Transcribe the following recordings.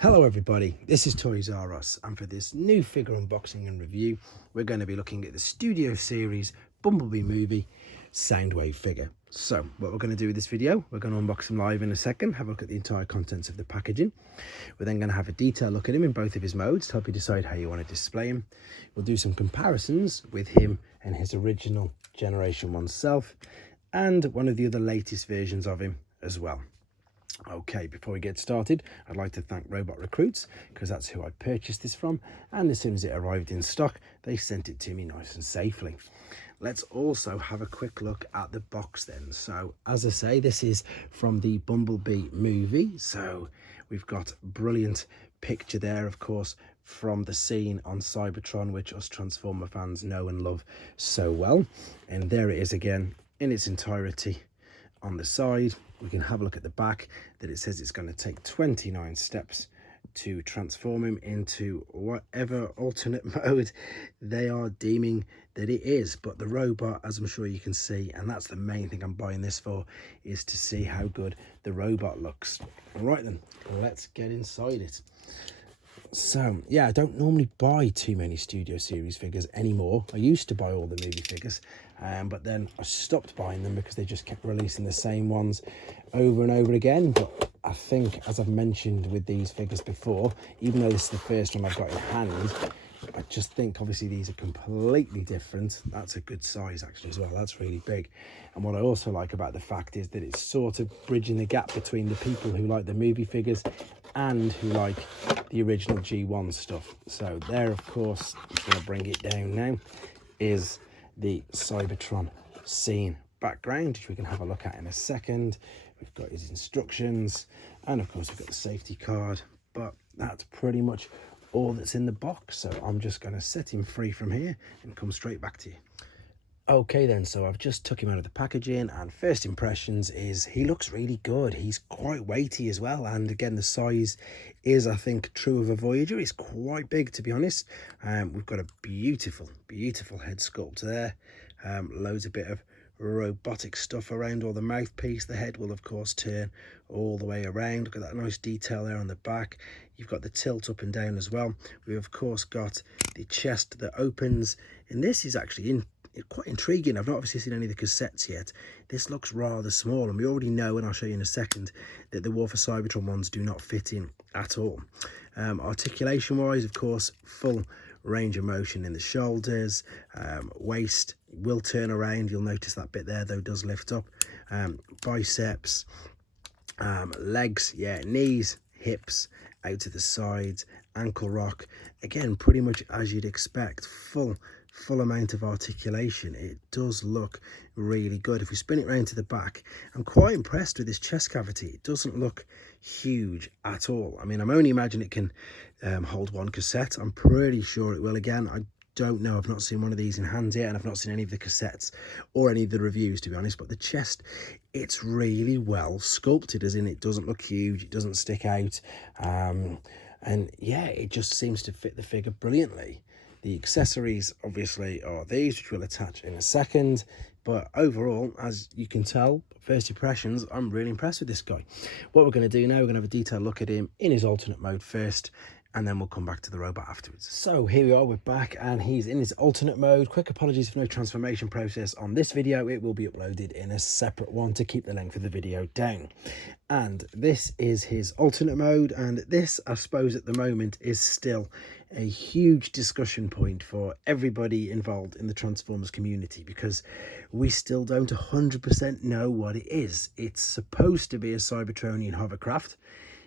Hello everybody, this is Toys R Us, and for this new figure unboxing and review we're going to be looking at the Studio Series Bumblebee movie Soundwave figure. So what we're going to do with this video, we're going to unbox him live in a second, have a look at the entire contents of the packaging. We're then going to have a detailed look at him in both of his modes to help you decide how you want to display him. We'll do some comparisons with him and his original Generation 1 self and one of the other latest versions of him as well. Okay, before we get started, I'd like to thank Robot Recruits because that's who I purchased this from, and as soon as it arrived in stock they sent it to me nice and safely. Let's also have a quick look at the box then. So as I say, this is from the Bumblebee movie, so we've got brilliant picture there, of course, from the scene on Cybertron, which us Transformer fans know and love so well, and there it is again in its entirety. On the side we can have a look at the back, that it says it's going to take 29 steps to transform him into whatever alternate mode they are deeming that it is. But the robot, as I'm sure you can see, and that's the main thing I'm buying this for, is to see how good the robot looks. All right then, let's get inside it. So yeah, I don't normally buy too many Studio Series figures anymore. I used to buy all the movie figures, but then I stopped buying them because they just kept releasing the same ones over and over again. But I think, as I've mentioned with these figures before, even though this is the first one I've got in hand, I just think obviously these are completely different. That's a good size actually as well, that's really big. And what I also like about the fact is that it's sort of bridging the gap between the people who like the movie figures and who like the original G1 stuff. So there, of course, I'm going to bring it down now, is the Cybertron scene background, which we can have a look at in a second. We've got his instructions, and of course we've got the safety card, but that's pretty much all that's in the box. So I'm just going to set him free from here and come straight back to you. Okay then, so I've just took him out of the packaging, and first impressions is he looks really good. He's quite weighty as well, and again the size is, I think, true of a Voyager. He's quite big, to be honest. We've got a beautiful head sculpt there, loads of bit of robotic stuff around all the mouthpiece. The head will of course turn all the way around. Look at that nice detail there on the back. You've got the tilt up and down as well. We've of course got the chest that opens, and this is actually quite intriguing. I've not obviously seen any of the cassettes yet. This looks rather small, and we already know, and I'll show you in a second, that the War for Cybertron ones do not fit in at all. Articulation wise, of course, full range of motion in the shoulders. Waist will turn around, you'll notice that bit there though does lift up. Biceps, legs, yeah, knees, hips out to the sides, ankle rock, again pretty much as you'd expect. Full amount of articulation. It does look really good. If we spin it round to the back, I'm quite impressed with this chest cavity. It doesn't look huge at all. I mean, I'm only imagining it can hold one cassette. I'm pretty sure it will. Again, I don't know, I've not seen one of these in hand yet, and I've not seen any of the cassettes or any of the reviews, to be honest. But the chest, it's really well sculpted, as in it doesn't look huge, it doesn't stick out, and yeah, it just seems to fit the figure brilliantly. The accessories obviously are these, which we'll attach in a second, but overall, as you can tell, first impressions, I'm really impressed with this guy. What we're going to do now, we're going to have a detailed look at him in his alternate mode first, and then we'll come back to the robot afterwards. So here we are, we're back, and he's in his alternate mode. Quick apologies for no transformation process on this video. It will be uploaded in a separate one to keep the length of the video down. And this is his alternate mode, and this, I suppose, at the moment is still a huge discussion point for everybody involved in the Transformers community, because we still don't 100% know what it is. It's supposed to be a cybertronian hovercraft,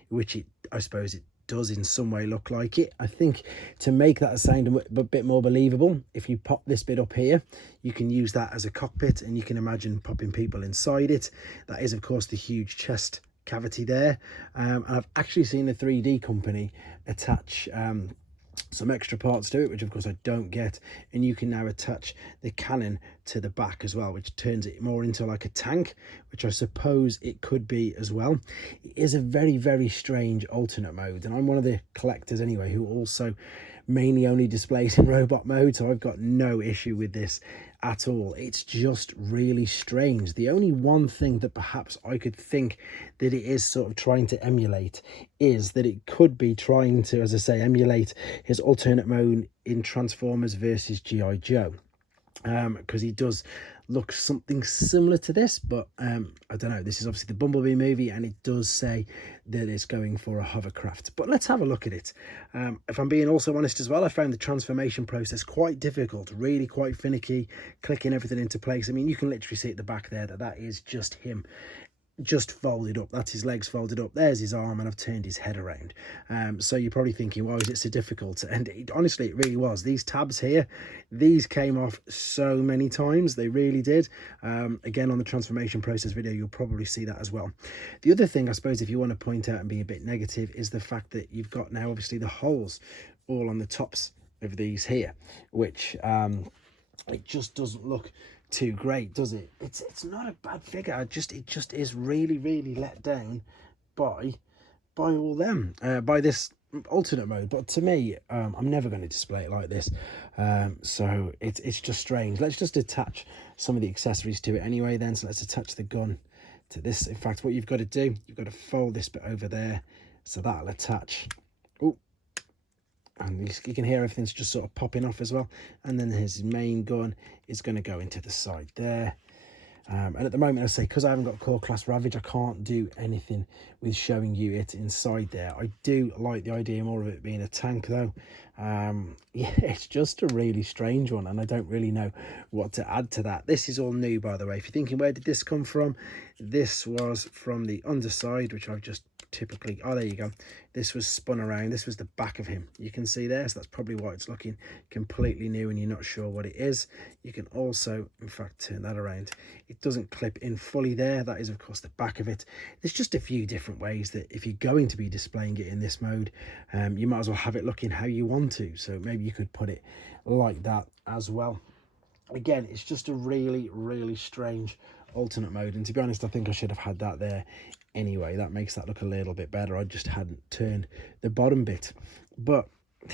which I suppose it does in some way look like it. I think to make that sound a bit more believable, if you pop this bit up here, you can use that as a cockpit, and you can imagine popping people inside it. That is of course the huge chest cavity there, and I've actually seen a 3D company attach some extra parts to it, which of course I don't get, and you can now attach the cannon to the back as well, which turns it more into like a tank, which I suppose it could be as well. It is a very strange alternate mode, and I'm one of the collectors anyway who also mainly only displays in robot mode, so I've got no issue with this at all. It's just really strange. The only one thing that perhaps I could think that it is sort of trying to emulate is that it could be trying to, as I say, emulate his alternate mode in Transformers versus G.I. Joe, because he does look something similar to this, but I don't know. This is obviously the Bumblebee movie, and it does say that it's going for a hovercraft, but let's have a look at it. If I'm being also honest as well, I found the transformation process quite difficult, really quite finicky, clicking everything into place. I mean, you can literally see at the back there that is just him, just folded up. That's his legs folded up. There's his arm, and I've turned his head around. So you're probably thinking, why is it so difficult? And honestly, it really was. These tabs here, these came off so many times. They really did. Again, on the transformation process video, you'll probably see that as well. The other thing, I suppose, if you want to point out and be a bit negative, is the fact that you've got now obviously the holes all on the tops of these here, which it just doesn't look too great, does it? It's not a bad figure. It just is really let down by all them, by this alternate mode. But to me, I'm never going to display it like this, so it's just strange. Let's just attach some of the accessories to it anyway then. So let's attach the gun to this. In fact, what you've got to do, you've got to fold this bit over there, so that'll attach. Oh, and you can hear everything's just sort of popping off as well. And then his main gun is going to go into the side there. And at the moment, I say, because I haven't got core class Ravage, I can't do anything with showing you it inside there. I do like the idea more of it being a tank though. Yeah, it's just a really strange one, and I don't really know what to add to that. This is all new, by the way. If you're thinking, where did this come from? This was from the underside, which I've just typically, oh, there you go. This was spun around. This was the back of him. You can see there, so that's probably why it's looking completely new and you're not sure what it is. You can also, in fact, turn that around. It doesn't clip in fully there. That is, of course, the back of it. There's just a few different ways that if you're going to be displaying it in this mode, you might as well have it looking how you want to. So maybe you could put it like that as well. Again, it's just a really strange alternate mode, and to be honest, I think I should have had that there anyway. That makes that look a little bit better. I just hadn't turned the bottom bit, but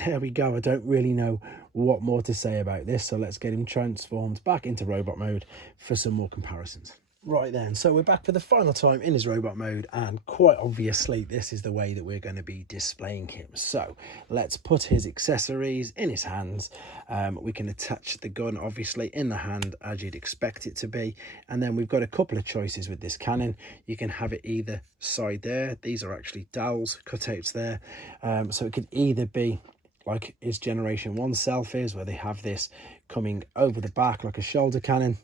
there we go. I don't really know what more to say about this, so let's get him transformed back into robot mode for some more comparisons. Right then, so we're back for the final time in his robot mode, and quite obviously this is the way that we're going to be displaying him. So let's put his accessories in his hands. We can attach the gun obviously in the hand as you'd expect it to be, and then we've got a couple of choices with this cannon. You can have it either side there. These are actually dowels, cutouts there, so it could either be like his Generation 1 self is, where they have this coming over the back like a shoulder cannon.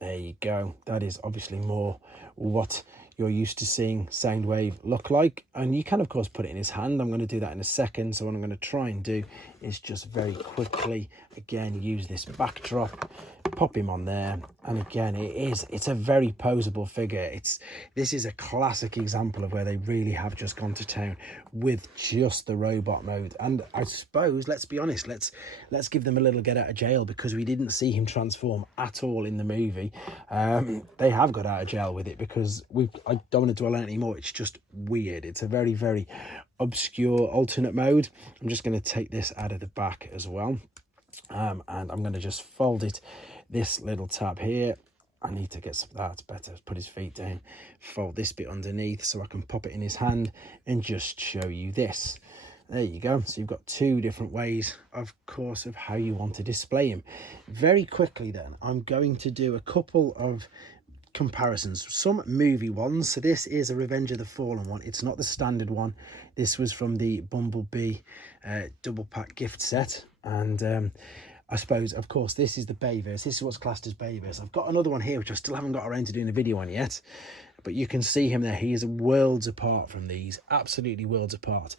There you go. That is obviously more what you're used to seeing Soundwave look like. And you can, of course, put it in his hand. I'm going to do that in a second. So what I'm going to try and do is just very quickly, again, use this backdrop, pop him on there. And again, it's a very posable figure. This is a classic example of where they really have just gone to town with just the robot mode. And I suppose, let's be honest, let's give them a little get out of jail, because we didn't see him transform at all in the movie. They have got out of jail with it, because I don't want to dwell on it anymore. It's just weird. It's a very obscure alternate mode. I'm just going to take this out of the back as well, and I'm going to just fold it, this little tab here. I need to get some, that's better, put his feet down, fold this bit underneath so I can pop it in his hand and just show you this. There you go. So you've got two different ways, of course, of how you want to display him. Very quickly then, I'm going to do a couple of comparisons, some movie ones. So this is a Revenge of the Fallen one. It's not the standard one. This was from the Bumblebee double pack gift set, and I suppose, of course, this is the Bayverse. This is what's classed as Bayverse. I've got another one here which I still haven't got around to doing a video on yet, but you can see him there. He is worlds apart from these, absolutely worlds apart.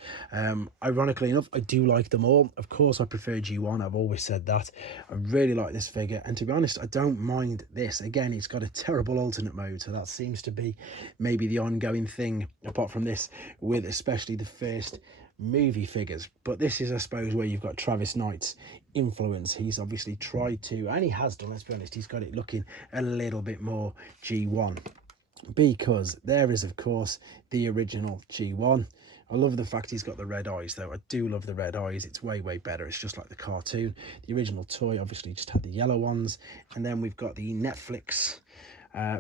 Ironically enough, I do like them all. Of course, I prefer G1. I've always said that. I really like this figure, and to be honest, I don't mind this. Again, it's got a terrible alternate mode, so that seems to be maybe the ongoing thing, apart from this, with especially the first movie figures. But this is, I suppose, where you've got Travis Knight's influence. He's obviously tried to, and he has done, let's be honest, he's got it looking a little bit more G1, because there is, of course, the original G1. I love the fact he's got the red eyes though. I do love the red eyes. It's way better. It's just like the cartoon. The original toy obviously just had the yellow ones, and then we've got the Netflix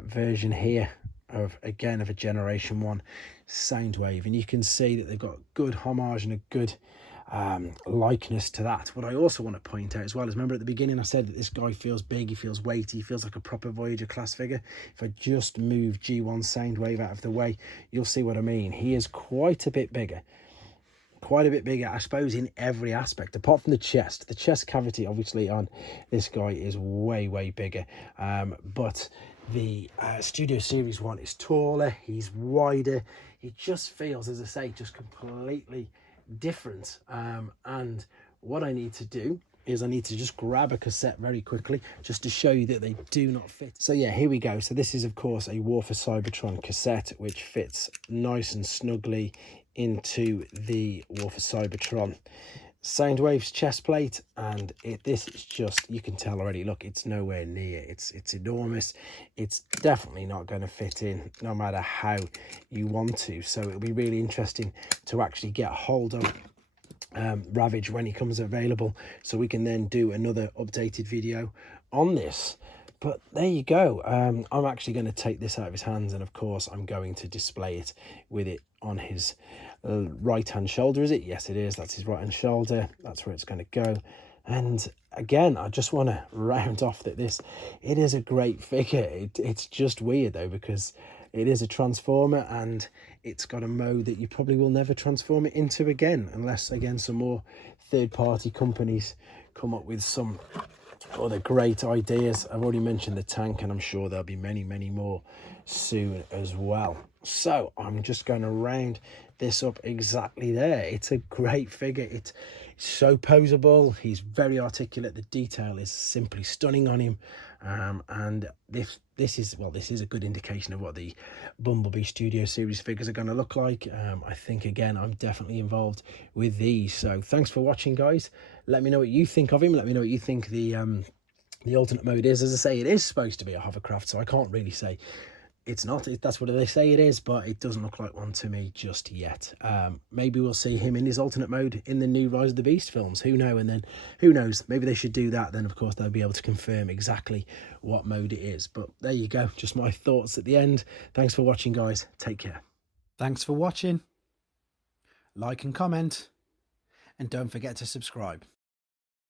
version here of a Generation 1 Soundwave, and you can see that they've got good homage and a good likeness to that. What I also want to point out as well is, remember at the beginning I said that this guy feels big, he feels weighty, he feels like a proper Voyager class figure. If I just move G1 Soundwave out of the way, you'll see what I mean. He is quite a bit bigger, I suppose, in every aspect, apart from the chest. The chest cavity obviously on this guy is way bigger, but the Studio Series one is taller, he's wider. He just feels, as I say, just completely different. And what I need to do is I need to just grab a cassette very quickly just to show you that they do not fit. So yeah, here we go. So this is of course a War for Cybertron cassette, which fits nice and snugly into the War for Cybertron Soundwave's chest plate, and this is just, you can tell already, look, it's nowhere near, it's enormous. It's definitely not going to fit in no matter how you want to. So it'll be really interesting to actually get hold of Ravage when he comes available, so we can then do another updated video on this. But there you go. I'm actually going to take this out of his hands, and of course I'm going to display it with it on his right hand shoulder. Is it? Yes, it is. That's his right hand shoulder. That's where it's going to go. And again, I just want to round off that it is a great figure. It's just weird though, because it is a transformer, and it's got a mode that you probably will never transform it into again, unless again some more third-party companies come up with some other great ideas. I've already mentioned the tank, and I'm sure there'll be many more soon as well. So I'm just going to round this up exactly there. It's a great figure. It's so poseable. He's very articulate. The detail is simply stunning on him. And this is a good indication of what the Bumblebee Studio Series figures are going to look like. I think again I'm definitely involved with these. So thanks for watching, guys. Let me know what you think of him. Let me know what you think the alternate mode is. As I say, it is supposed to be a hovercraft, so I can't really say it's not. That's what they say it is, but it doesn't look like one to me just yet. Maybe we'll see him in his alternate mode in the new Rise of the Beast films. Who knows? And then who knows? Maybe they should do that. Then of course they'll be able to confirm exactly what mode it is. But there you go. Just my thoughts at the end. Thanks for watching, guys. Take care. Thanks for watching. Like and comment, and don't forget to subscribe.